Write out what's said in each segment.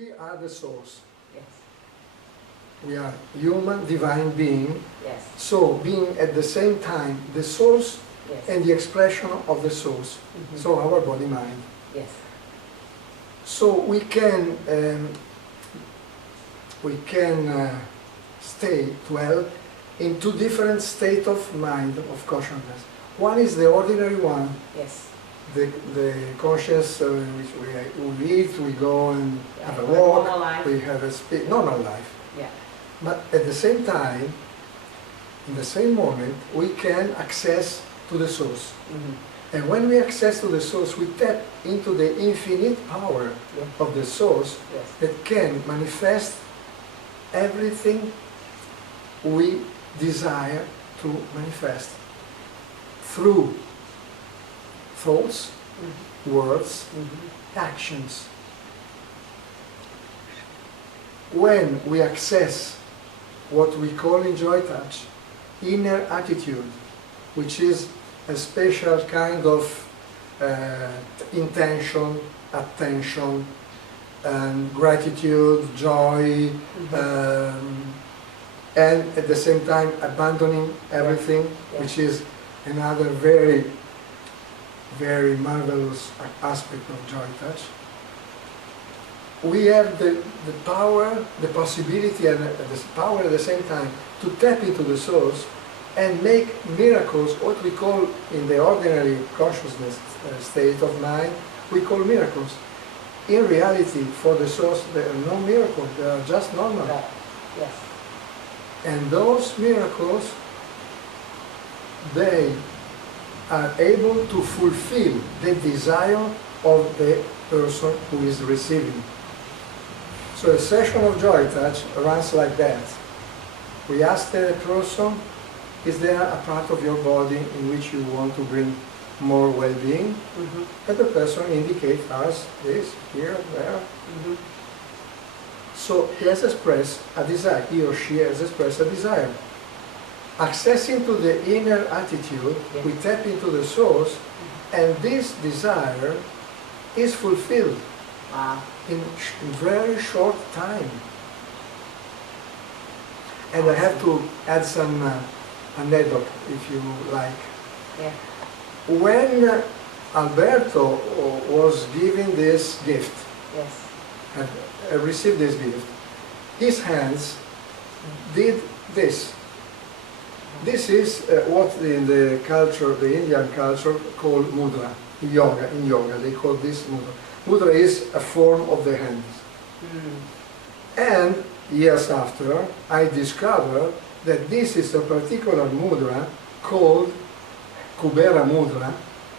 We are the source. Yes. We are human, divine being. Yes. So being at the same time the source Yes. and the expression of the source. So our body mind. Yes. So we can dwell in two different states of mind, of consciousness. One is the ordinary one, Yes. the conscious which we eat, we go and have a Normal walk, life. we have a normal life. Yeah. But at the same time, in the same moment, we can access to the source. And when we access to the source, we tap into the infinite power of the source that can manifest everything we desire to manifest through thoughts, words, actions. When we access what we call in JOYTOUCH inner attitude, which is a special kind of intention, attention, and gratitude, joy, and at the same time abandoning everything, which is another very, very marvelous aspect of JOYTOUCH. We have the power, the possibility, and the power at the same time to tap into the source and make miracles, what we call in the ordinary consciousness state of mind, we call miracles. In reality, for the source, there are no miracles, they are just normal. Yes. And those miracles, they are able to fulfill the desire of the person who is receiving. So a session of JOYTOUCH runs like that. We ask the person, is there a part of your body in which you want to bring more well-being? And the person indicates us this, here, there. So he has expressed a desire, he or she has expressed a desire. Accessing to the inner attitude, we tap into the source, and this desire is fulfilled in very short time. And I have to add some anecdote, if you like. When Alberto was given this gift, had received this gift, his hands did this. This is what in the culture, the Indian culture, called mudra. In yoga, they call this mudra. Mudra is a form of the hands. And years after, I discovered that this is a particular mudra called Kubera mudra,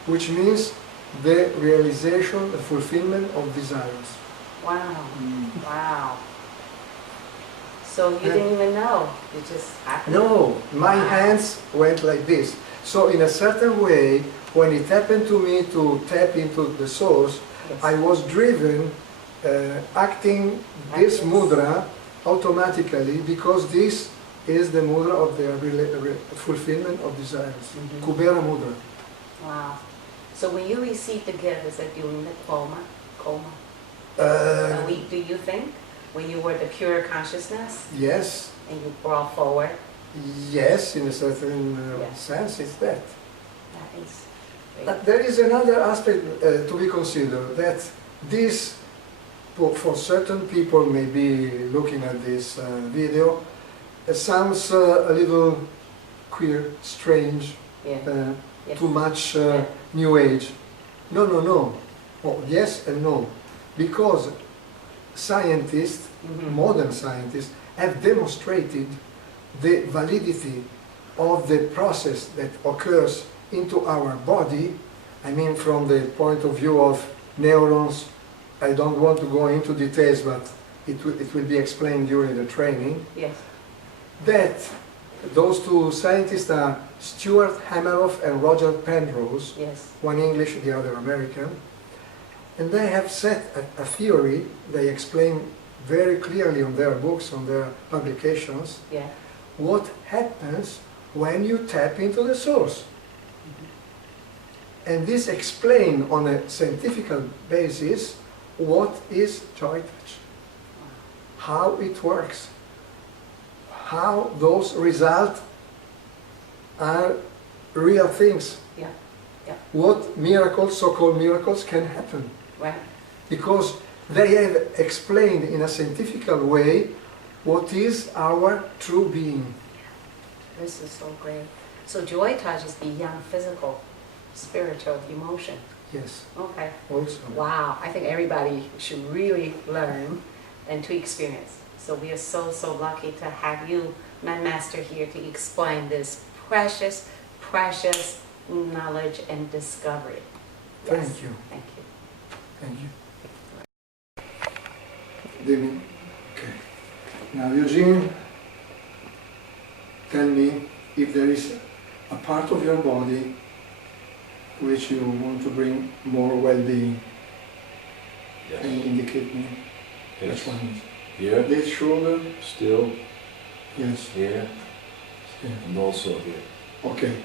which means the realization, the fulfillment of desires. Wow. Wow. So you didn't even know, you just happened? No, my hands went like this. So in a certain way, when it happened to me to tap into the source, I was driven acting this mudra automatically, because this is the mudra of the fulfillment of desires. Kubera mudra. Wow. So when you received the gift, is it during the coma? A week, do you think? When you were the pure consciousness? Yes. And you brought forward? Yes, in a certain sense, it's that. That is great. But there is another aspect to be considered, that this, for certain people maybe looking at this video, sounds a little queer, strange, too much New Age. No, no, no. Oh, yes and no. Because scientists, modern scientists, have demonstrated the validity of the process that occurs into our body. I mean, from the point of view of neurons. I don't want to go into details, but it will be explained during the training. Yes. That those two scientists are Stuart Hameroff and Roger Penrose, one English, the other American. And they have set a theory, they explain very clearly on their books, on their publications, what happens when you tap into the source. And this explains on a scientific basis what is JOYTOUCH. how it works, how those results are real things. Yeah. Yeah. What miracles, so-called miracles, can happen. Right. Because they have explained in a scientific way what is our true being. This is so great. So joy touch is beyond physical, spiritual, emotion. Yes, Okay. also. Wow. I think everybody should really learn and to experience. So we are so, so lucky to have you, my master, here to explain this precious, precious knowledge and discovery. Yes. Thank you. Thank you. Thank you. Demi. Okay. Now, Eugene, tell me if there is a part of your body which you want to bring more well-being. Yes. Can you indicate me Yes. which one is? Here, This shoulder? still, Yes. here, Yeah. and also here, Okay.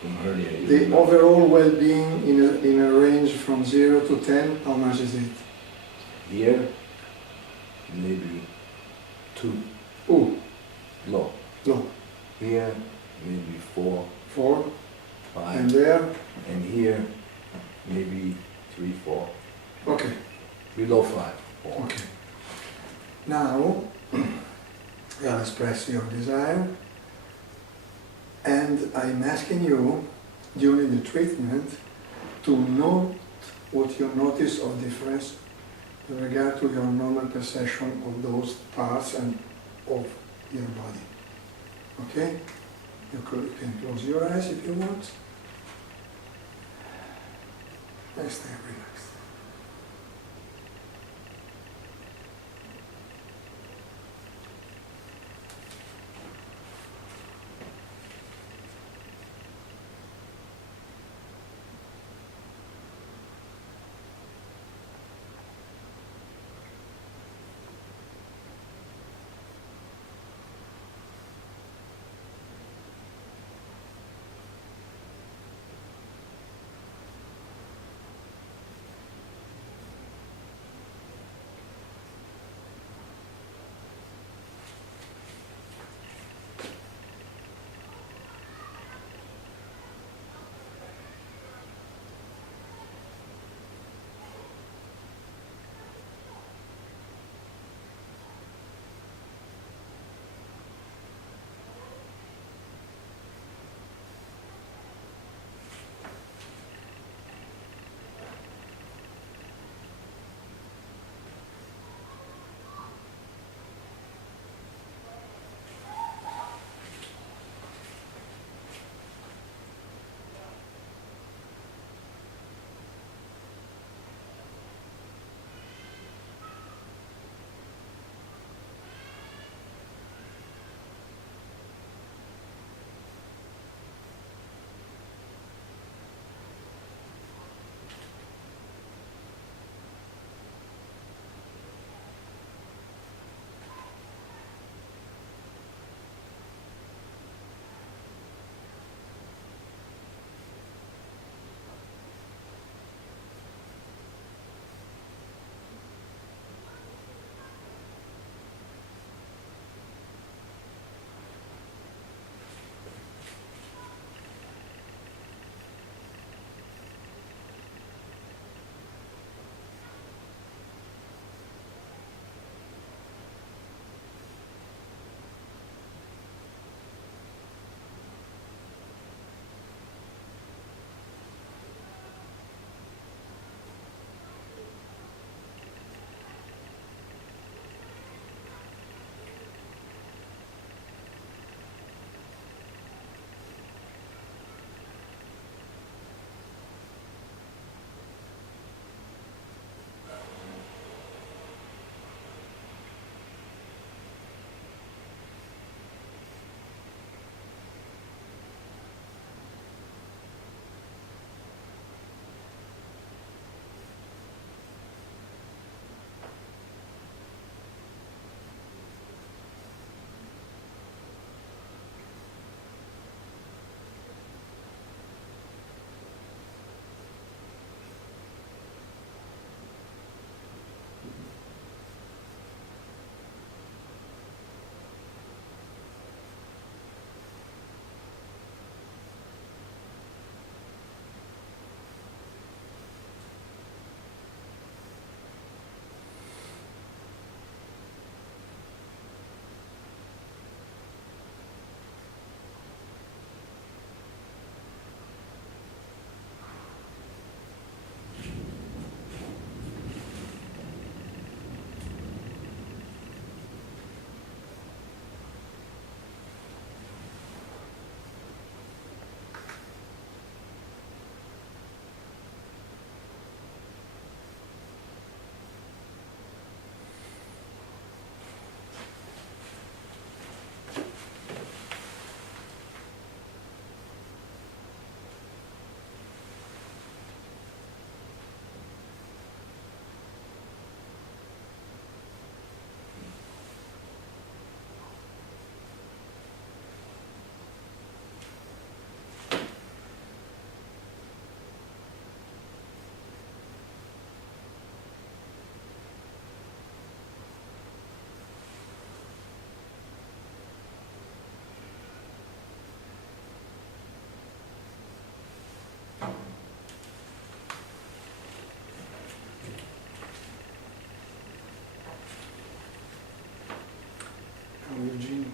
from hernia. The overall well-being in a range from 0 to 10, how much is it? Here, maybe 2, Oh, low. no. Here, maybe 4, 4. 5, And there? and here, maybe 3, 4. Okay. Below 5, 4. Okay. Now, I'll express your desire, and I'm asking you during the treatment to note what you notice of difference in regard to your normal perception of those parts and of your body. Okay? You can close your eyes if you want. And stay relaxed.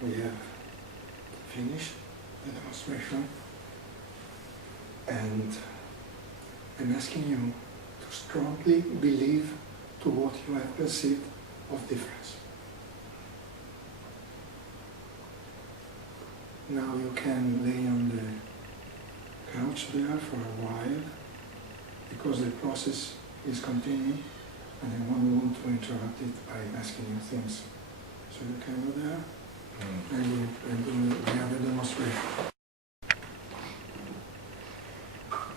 we have finished the demonstration, and I'm asking you to strongly believe to what you have perceived of difference. Now you can lay on the couch there for a while, because the process is continuing, and I won't want to interrupt it by asking you things. So you can go there, and do the other demonstration.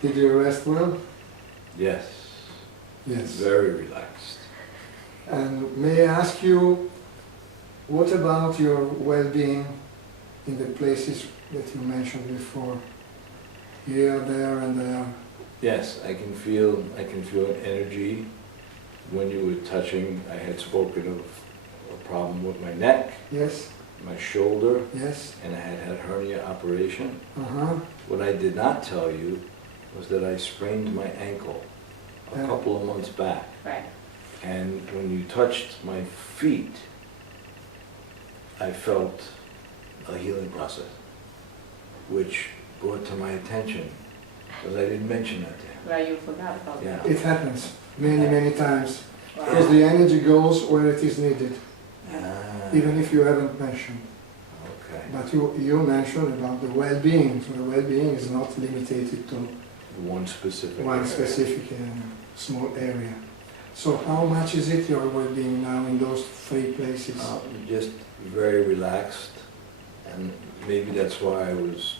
Did you rest well? Yes. Yes. Very relaxed. And may I ask you, what about your well-being in the places that you mentioned before? Here, there, and there. Yes, I can feel an energy. When you were touching, I had spoken of a problem with my neck, Yes, my shoulder, yes. and I had hernia operation. Uh-huh. What I did not tell you was that I sprained my ankle a Yeah. couple of months back. Right. And when you touched my feet, I felt a healing process, which brought to my attention, because I didn't mention that to him. Right, you forgot about Yeah. that. It happens many, many times. Wow. Because the energy goes where it is needed, Ah, even if you haven't mentioned. okay. But you mentioned about the well-being, so the well-being is not limited to One specific. one area. specific small area. So how much is it your well-being now in those three places? Just very relaxed, and maybe that's why I was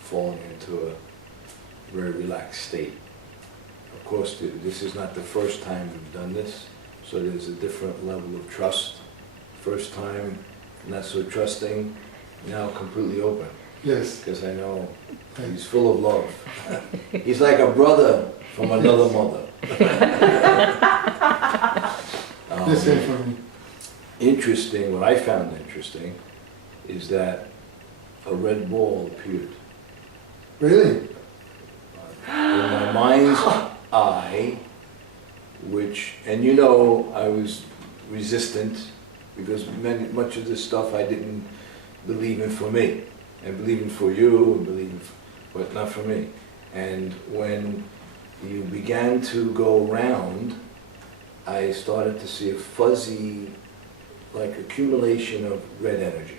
falling into a very relaxed state. Of course, this is not the first time we've done this, so there's a different level of trust. First time, not so trusting, now completely open, Yes. because I know he's full of love. He's like a brother from another mother. The same for me. Interesting, what I found interesting is that a red ball appeared. Really? In my mind's eye, which, and you know, I was resistant because much of this stuff I didn't believe in for me. I believe in for you, and believe in, but not for me. And when you began to go around, I started to see a fuzzy, like accumulation of red energy.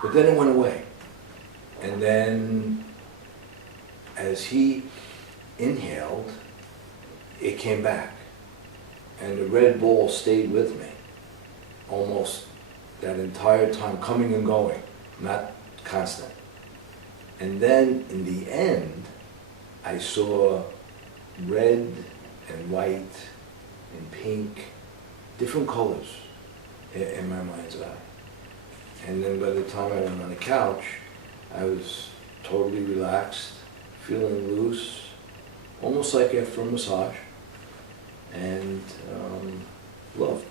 But then it went away. And then as he inhaled, it came back. And the red ball stayed with me almost that entire time, coming and going, not constant. And then in the end, I saw red and white and pink, different colors in my mind's eye. And then by the time I went on the couch, I was totally relaxed, feeling loose, almost like after a massage, and loved.